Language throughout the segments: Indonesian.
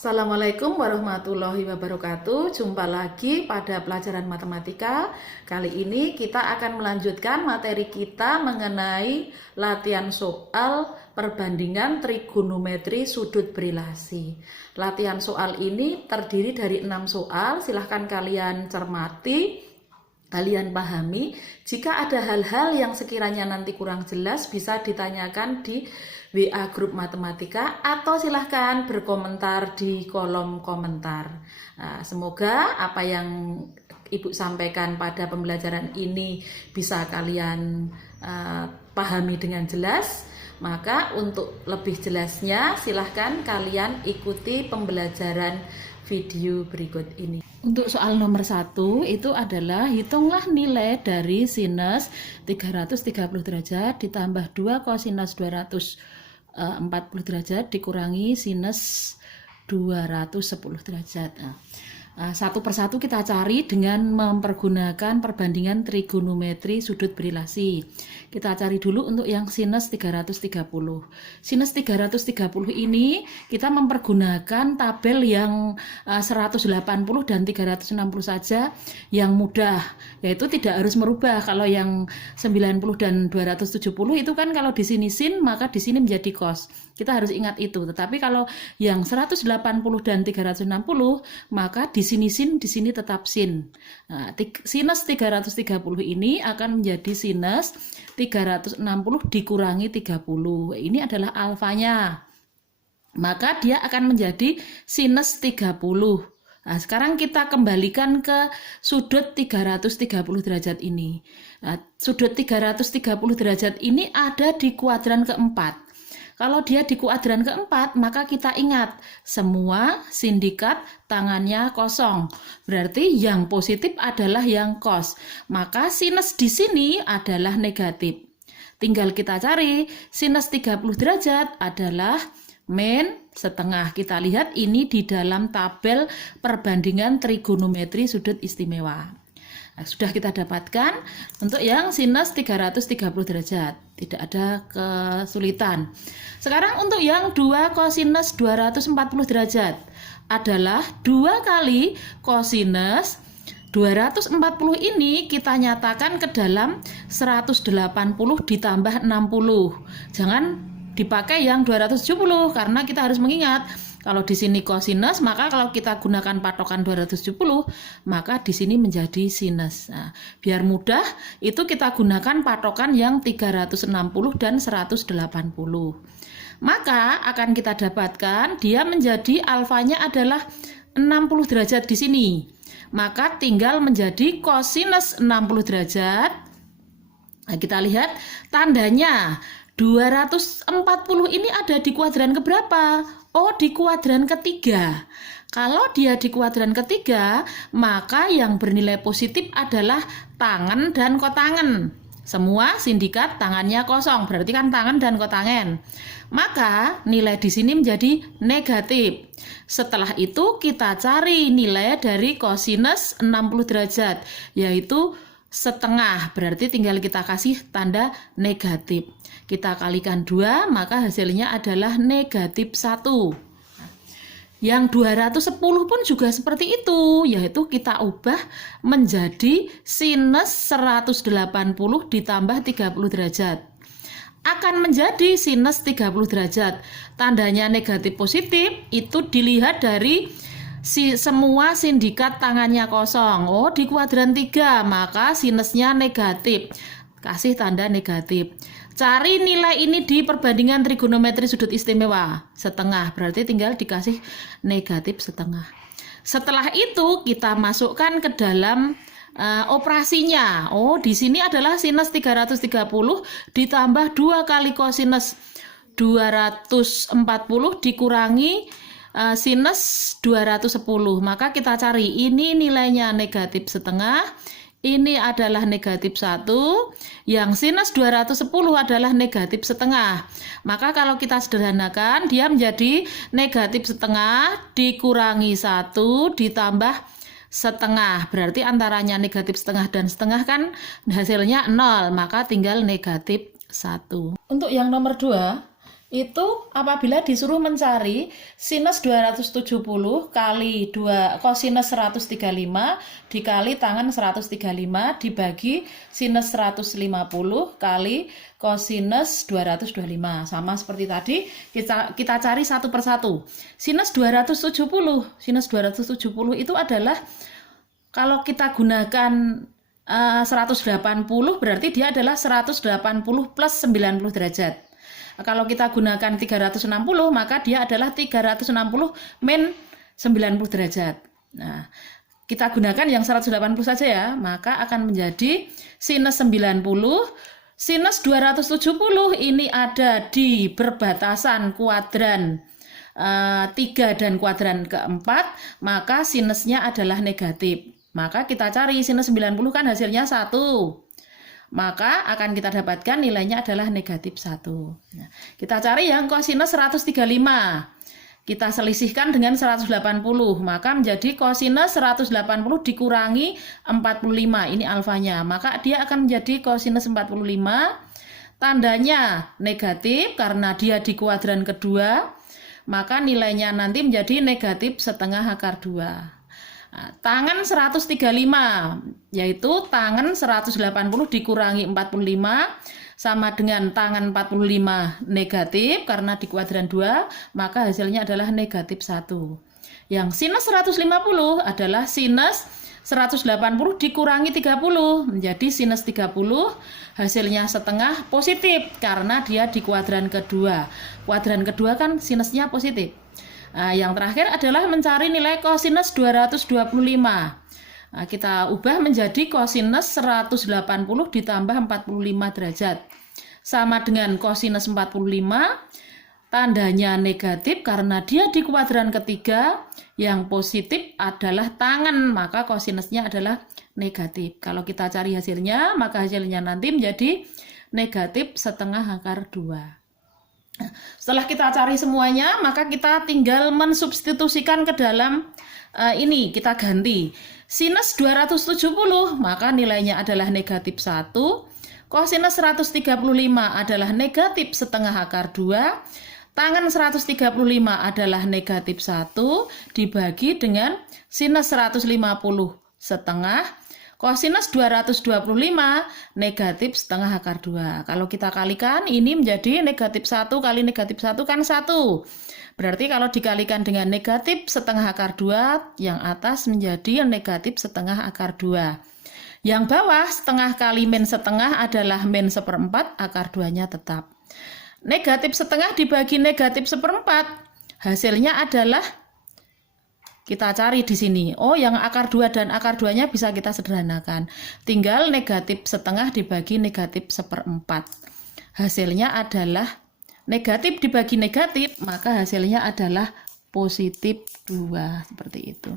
Assalamualaikum warahmatullahi wabarakatuh. Jumpa lagi pada pelajaran matematika. Kali ini kita akan melanjutkan materi kita mengenai latihan soal perbandingan trigonometri sudut berilasi. Latihan soal ini terdiri dari 6 soal. Silahkan kalian cermati, kalian pahami. Jika ada hal-hal yang sekiranya nanti kurang jelas, bisa ditanyakan di WA grup matematika atau silahkan berkomentar di kolom komentar. Nah, semoga apa yang Ibu sampaikan pada pembelajaran ini bisa kalian pahami dengan jelas. Maka untuk lebih jelasnya silahkan kalian ikuti pembelajaran video berikut ini. Untuk soal nomor 1 itu adalah hitunglah nilai dari sinus 330 derajat ditambah 2 kosinus 240 derajat dikurangi sinus 210 derajat. Satu persatu kita cari dengan mempergunakan perbandingan trigonometri sudut berilasi. Kita cari dulu untuk yang sinus 330. Sinus 330 ini kita mempergunakan tabel yang 180 dan 360 saja yang mudah, yaitu tidak harus merubah. Kalau yang 90 dan 270 itu kan kalau di sini sin maka di sini menjadi cos. Kita harus ingat itu. Tetapi kalau yang 180 dan 360 maka di sini sin, di sini tetap sin. Nah, sinus 330 ini akan menjadi sinus 360 dikurangi 30. Ini adalah alfanya. Maka dia akan menjadi sinus 30. Nah, sekarang kita kembalikan ke sudut 330 derajat ini. Nah, sudut 330 derajat ini ada di kuadran keempat. Kalau dia di kuadran keempat, maka kita ingat semua sindikat tangannya kosong. Berarti yang positif adalah yang cos. Maka sinus di sini adalah negatif. Tinggal kita cari sinus 30 derajat adalah min setengah. Kita lihat ini di dalam tabel perbandingan trigonometri sudut istimewa. Nah, sudah kita dapatkan untuk yang sinus 330 derajat. Tidak ada kesulitan. Sekarang untuk yang 2 kosinus 240 derajat adalah 2 kali kosinus 240 ini kita nyatakan ke dalam 180 ditambah 60. Jangan dipakai yang 270 karena kita harus mengingat kalau di sini kosinus, maka kalau kita gunakan patokan 270, maka di sini menjadi sinus. Nah, biar mudah, itu kita gunakan patokan yang 360 dan 180. Maka akan kita dapatkan dia menjadi alfanya adalah 60 derajat di sini. Maka tinggal menjadi kosinus 60 derajat. Nah, kita lihat tandanya 240 ini ada di kuadran keberapa? Oh, di kuadran ketiga. Kalau dia di kuadran ketiga, maka yang bernilai positif adalah tangan dan kotangan. Semua sindikat tangannya kosong, berarti kan tangan dan kotangan. Maka nilai di sini menjadi negatif. Setelah itu kita cari nilai dari kosinus 60 derajat, yaitu setengah, berarti tinggal kita kasih tanda negatif. Kita kalikan 2, maka hasilnya adalah negatif 1. Yang 210 pun juga seperti itu, yaitu kita ubah menjadi sinus 180 ditambah 30 derajat. Akan menjadi sinus 30 derajat. Tandanya negatif positif itu dilihat dari semua sindikat tangannya kosong. Oh, di kuadran 3, maka sinusnya negatif. Kasih tanda negatif. Cari nilai ini di perbandingan trigonometri sudut istimewa. Setengah, berarti tinggal dikasih negatif setengah. Setelah itu kita masukkan ke dalam operasinya. Oh, di sini adalah sinus 330 ditambah 2 kali kosinus 240 dikurangi sinus 210. Maka kita cari ini nilainya negatif setengah. Ini adalah negatif 1, yang sinus 210 adalah negatif setengah. Maka kalau kita sederhanakan, dia menjadi negatif setengah dikurangi 1 ditambah setengah. Berarti antaranya negatif setengah dan setengah kan hasilnya 0, maka tinggal negatif 1. Untuk yang nomor 2, itu apabila disuruh mencari sinus 270 kali kosinus 135 dikali tangen 135 dibagi sinus 150 kali kosinus 225. Sama seperti tadi, kita cari satu persatu. Sinus 270 itu adalah, kalau kita gunakan 180, berarti dia adalah 180 plus 90 derajat. Kalau kita gunakan 360, maka dia adalah 360 min 90 derajat. Nah, kita gunakan yang 180 saja ya, maka akan menjadi sinus 90. Sinus 270 ini ada di perbatasan kuadran 3 dan kuadran keempat, maka sinusnya adalah negatif. Maka kita cari sinus 90 kan hasilnya 1. Maka akan kita dapatkan nilainya adalah negatif 1. Nah, kita cari yang kosinus 135. Kita selisihkan dengan 180, maka menjadi kosinus 180 dikurangi 45. Ini alfanya, maka dia akan menjadi kosinus 45. Tandanya negatif karena dia di kuadran kedua, maka nilainya nanti menjadi negatif setengah akar 2. Nah, tangen 135, yaitu tangen 180 dikurangi 45 sama dengan tangen 45 negatif karena di kuadran 2, maka hasilnya adalah negatif 1. Yang sinus 150 adalah sinus 180 dikurangi 30 menjadi sinus 30, hasilnya setengah positif karena dia di kuadran kedua. Kuadran kedua kan sinusnya positif. Nah, yang terakhir adalah mencari nilai kosinus 225. Nah, kita ubah menjadi kosinus 180 ditambah 45 derajat. Sama dengan kosinus 45, tandanya negatif karena dia di kuadran ketiga, yang positif adalah tangen, maka kosinusnya adalah negatif. Kalau kita cari hasilnya, maka hasilnya nanti menjadi negatif setengah akar 2. Setelah kita cari semuanya, maka kita tinggal mensubstitusikan ke dalam ini, kita ganti. Sinus 270, maka nilainya adalah negatif 1. Kosinus 135 adalah negatif setengah akar 2. Tangen 135 adalah negatif 1 dibagi dengan sinus 150 setengah. Kosinus 225 negatif setengah akar 2. Kalau kita kalikan, ini menjadi negatif 1 kali negatif 1 kan 1. Berarti kalau dikalikan dengan negatif setengah akar 2, yang atas menjadi negatif setengah akar 2. Yang bawah setengah kali min setengah adalah min 1/4, akar 2-nya tetap. Negatif setengah dibagi negatif 1/4, hasilnya adalah, kita cari di sini. Oh, yang akar 2 dan akar 2-nya bisa kita sederhanakan. Tinggal negatif setengah dibagi negatif 1/4. Hasilnya adalah negatif dibagi negatif, maka hasilnya adalah positif 2. Seperti itu.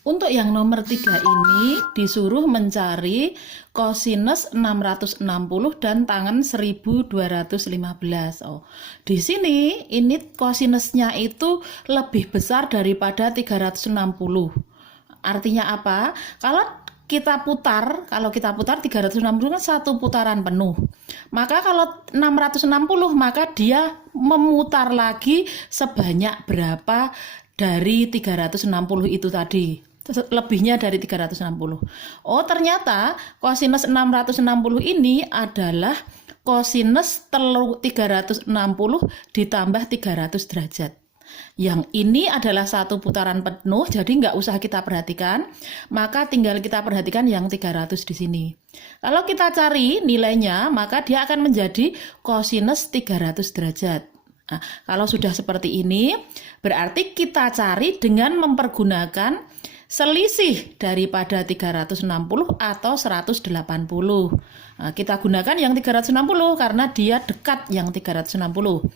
Untuk yang nomor 3 ini disuruh mencari kosinus 660 dan tangen 1215. Oh, di sini ini kosinusnya itu lebih besar daripada 360. Artinya apa? Kalau kita putar 360 kan satu putaran penuh. Maka kalau 660, maka dia memutar lagi sebanyak berapa dari 360 itu tadi? Lebihnya dari 360. Oh, ternyata kosinus 660 ini adalah kosinus 360 ditambah 300 derajat. Yang ini adalah satu putaran penuh, jadi nggak usah kita perhatikan, maka tinggal kita perhatikan yang 300 di sini. Kalau kita cari nilainya, maka dia akan menjadi kosinus 300 derajat. Nah, kalau sudah seperti ini, berarti kita cari dengan mempergunakan selisih daripada 360 atau 180. Nah, kita gunakan yang 360 karena dia dekat yang 360.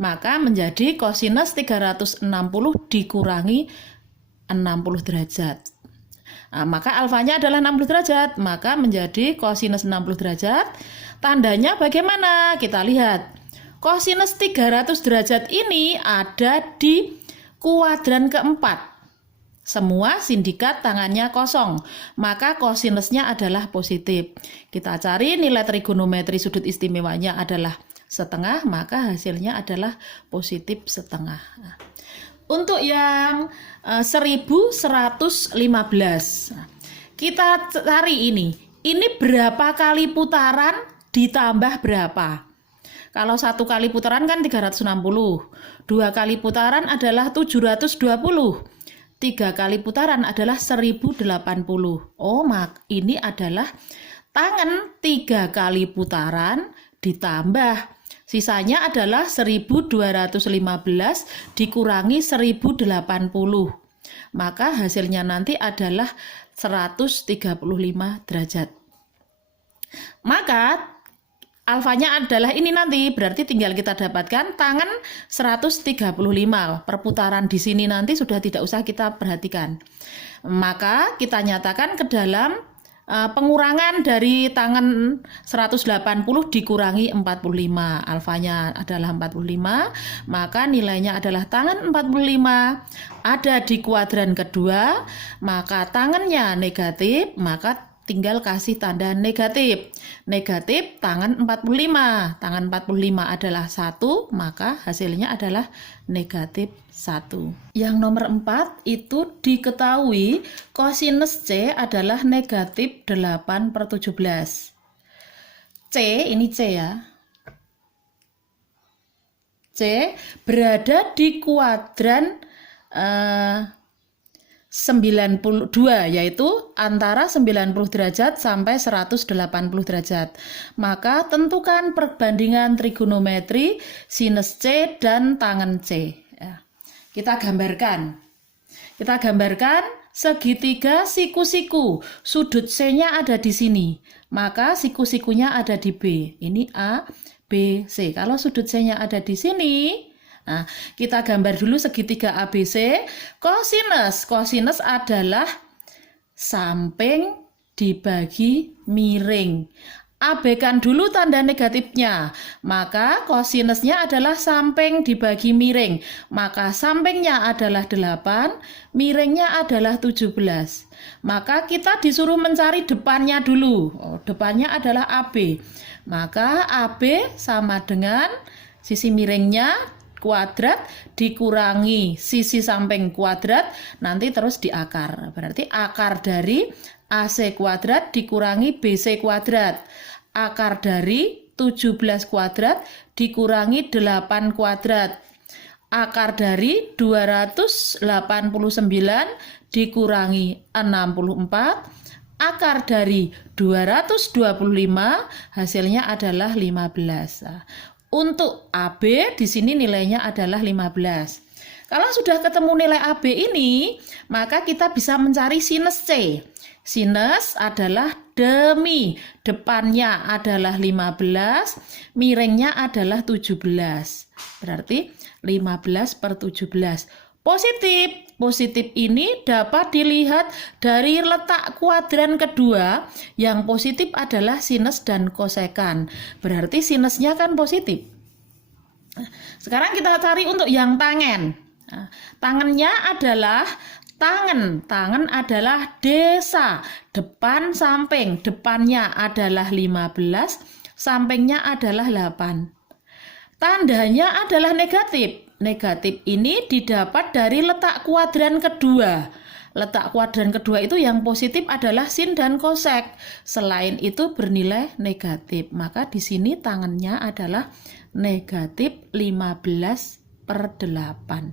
Maka menjadi kosinus 360 dikurangi 60 derajat. Nah, maka alfanya adalah 60 derajat, maka menjadi kosinus 60 derajat. Tandanya bagaimana? Kita lihat. Kosinus 300 derajat ini ada di kuadran keempat. Semua sindikat tangannya kosong, maka kosinusnya adalah positif. Kita cari nilai trigonometri sudut istimewanya adalah setengah, maka hasilnya adalah positif setengah. Nah, untuk yang 1115, kita cari ini berapa kali putaran ditambah berapa. Kalau 1 kali putaran kan 360, 2 kali putaran adalah 720, 3 kali putaran adalah 1080. Oh, ini adalah tangan 3 kali putaran ditambah sisanya adalah 1215 dikurangi 1080. Maka hasilnya nanti adalah 135 derajat. Maka alfanya adalah ini nanti, berarti tinggal kita dapatkan tangan 135. Perputaran di sini nanti sudah tidak usah kita perhatikan. Maka kita nyatakan ke dalam pengurangan dari tangan 180 dikurangi 45. Alfanya adalah 45, maka nilainya adalah tangan 45. Ada di kuadran kedua, maka tangannya negatif, maka tinggal kasih tanda negatif. Negatif tangan 45. Tangan 45 adalah 1, maka hasilnya adalah negatif 1. Yang nomor 4 itu diketahui kosinus C adalah negatif 8/17. C, ini C ya. C berada di kuadran 92, yaitu antara 90 derajat sampai 180 derajat. Maka tentukan perbandingan trigonometri sinus C dan tangen C. Ya. Kita gambarkan segitiga siku-siku. Sudut C-nya ada di sini, maka siku-sikunya ada di B. Ini A, B, C. Kalau sudut C-nya ada di sini, nah, kita gambar dulu segitiga ABC. Kosinus adalah samping dibagi miring. Abaikan dulu tanda negatifnya. Maka kosinusnya adalah samping dibagi miring. Maka sampingnya adalah 8, miringnya adalah 17. Maka kita disuruh mencari depannya dulu. Depannya adalah AB. Maka AB sama dengan sisi miringnya kuadrat dikurangi sisi samping kuadrat, nanti terus diakar. Berarti akar dari AC kuadrat dikurangi BC kuadrat. Akar dari 17 kuadrat dikurangi 8 kuadrat. Akar dari 289 dikurangi 64. Akar dari 225 hasilnya adalah 15. Untuk AB di sini nilainya adalah 15. Kalau sudah ketemu nilai AB ini, maka kita bisa mencari sinus C. Sinus adalah demi, depannya adalah 15, miringnya adalah 17. Berarti 15/17. Positif ini dapat dilihat dari letak kuadran kedua. Yang positif adalah sinus dan kosekan. Berarti sinusnya kan positif. Sekarang kita cari untuk yang tangen. Nah, tangannya adalah tangan adalah desa, depan samping, depannya adalah 15, sampingnya adalah 8. Tandanya adalah negatif. Negatif ini didapat dari letak kuadran kedua. Letak kuadran kedua itu yang positif adalah sin dan kosek. Selain itu bernilai negatif. Maka di sini tangannya adalah negatif 15/8.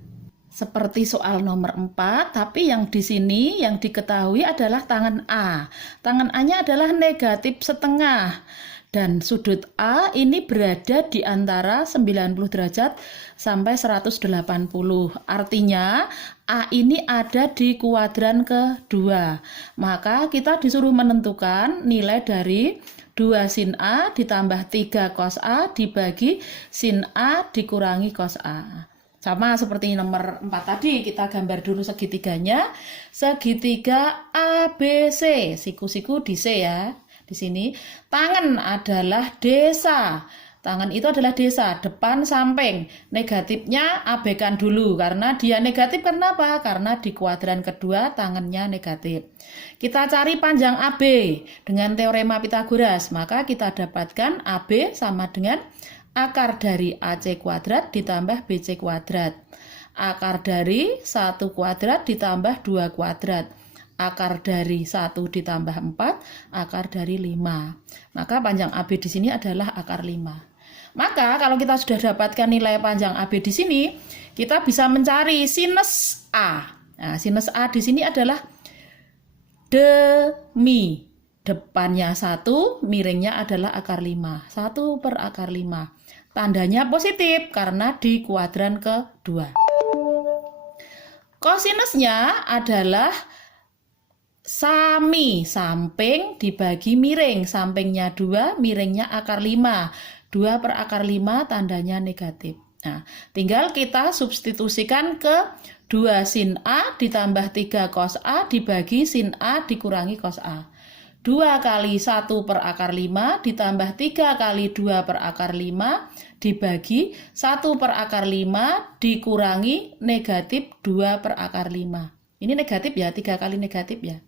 Seperti soal nomor 4, tapi yang di sini yang diketahui adalah tangan A. Tangan A-nya adalah negatif setengah. Dan sudut A ini berada di antara 90 derajat sampai 180. Artinya A ini ada di kuadran kedua. Maka kita disuruh menentukan nilai dari 2 sin A ditambah 3 cos A dibagi sin A dikurangi cos A. Sama seperti nomor 4 tadi, kita gambar dulu segitiganya. Segitiga ABC, siku-siku di C ya. Di sini tangan adalah desa. Tangan itu adalah desa, depan samping. Negatifnya abaikan dulu karena dia negatif. Kenapa? Karena di kuadran kedua tangannya negatif. Kita cari panjang AB dengan teorema Pitagoras. Maka kita dapatkan AB sama dengan akar dari AC kuadrat ditambah BC kuadrat. Akar dari 1 kuadrat ditambah 2 kuadrat. Akar dari 1 ditambah 4, akar dari 5. Maka panjang AB di sini adalah akar 5. Maka kalau kita sudah dapatkan nilai panjang AB di sini, kita bisa mencari sinus A. Nah, sinus A di sini adalah demi. Depannya 1, miringnya adalah akar 5. 1 per akar 5. Tandanya positif karena di kuadran kedua. Kosinusnya adalah sami, samping dibagi miring. Sampingnya 2, miringnya akar 5. 2 per akar 5 tandanya negatif. Nah, tinggal kita substitusikan ke 2 sin A ditambah 3 cos A dibagi sin A dikurangi cos A. 2 kali 1 per akar 5 ditambah 3 kali 2 per akar 5 dibagi 1 per akar 5 dikurangi negatif 2 per akar 5. Ini negatif ya, 3 kali negatif ya.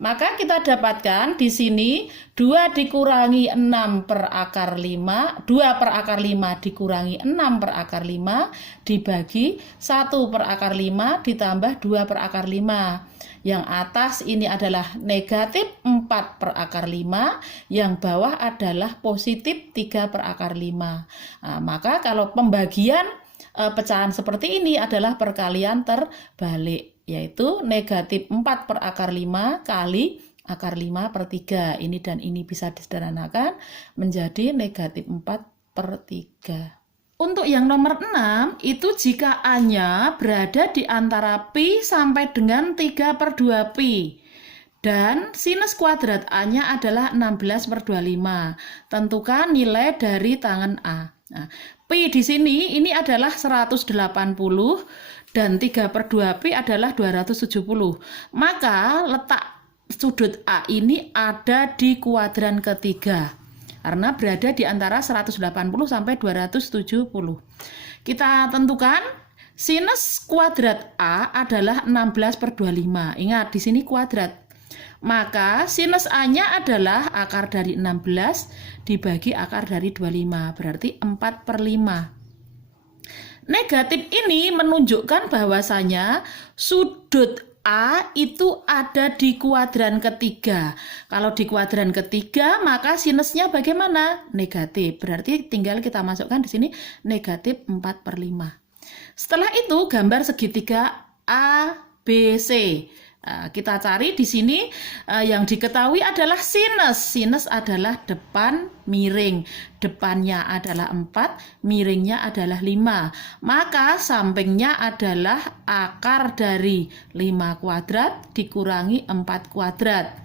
Maka kita dapatkan di sini 2 dikurangi 6 per akar 5, 2 per akar 5 dikurangi 6 per akar 5 dibagi 1 per akar 5 ditambah 2 per akar 5. Yang atas ini adalah negatif 4 per akar 5, yang bawah adalah positif 3 per akar 5. Nah, maka kalau pembagian pecahan seperti ini adalah perkalian terbalik, yaitu negatif 4 per akar 5 kali akar 5 per 3. Ini dan ini bisa disederhanakan menjadi negatif 4 per 3. Untuk yang nomor 6, itu jika A-nya berada di antara pi sampai dengan 3 per 2 pi. Dan sinus kuadrat A-nya adalah 16 per 25. Tentukan nilai dari tangan A. Nah, pi di sini ini adalah 180 dan 3 per 2 pi adalah 270. Maka letak sudut A ini ada di kuadran ketiga. Karena berada di antara 180 sampai 270. Kita tentukan sinus kuadrat A adalah 16 per 25. Ingat, di sini kuadrat. Maka sinus A-nya adalah akar dari 16 dibagi akar dari 25. Berarti 4 per 5. Negatif ini menunjukkan bahwasanya sudut A itu ada di kuadran ketiga. Kalau di kuadran ketiga, maka sinusnya bagaimana? Negatif. Berarti tinggal kita masukkan di sini negatif 4 per 5. Setelah itu gambar segitiga ABC. Kita cari di sini yang diketahui adalah sinus. Sinus adalah depan miring. Depannya adalah 4, miringnya adalah 5. Maka sampingnya adalah akar dari 5 kuadrat dikurangi 4 kuadrat.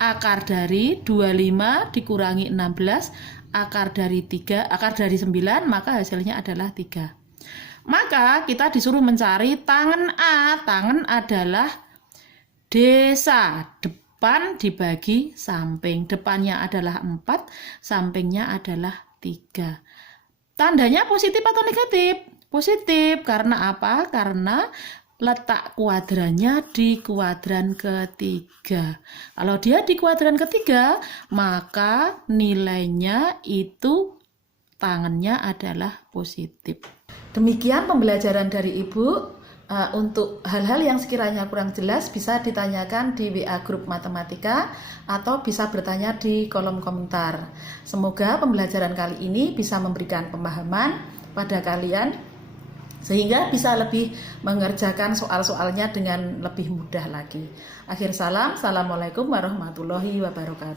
Akar dari 25 dikurangi 16, akar dari 9, maka hasilnya adalah 3. Maka kita disuruh mencari tangan A. Tangan adalah desa, depan dibagi samping. Depannya adalah 4, sampingnya adalah 3. Tandanya positif atau negatif? Positif. Karena apa? Karena letak kuadrannya di kuadran ketiga. Kalau dia di kuadran ketiga, maka nilainya itu tangannya adalah positif. Demikian pembelajaran dari Ibu. Untuk hal-hal yang sekiranya kurang jelas bisa ditanyakan di WA grup matematika atau bisa bertanya di kolom komentar. Semoga pembelajaran kali ini bisa memberikan pemahaman pada kalian sehingga bisa lebih mengerjakan soal-soalnya dengan lebih mudah lagi. Akhir salam, assalamualaikum warahmatullahi wabarakatuh.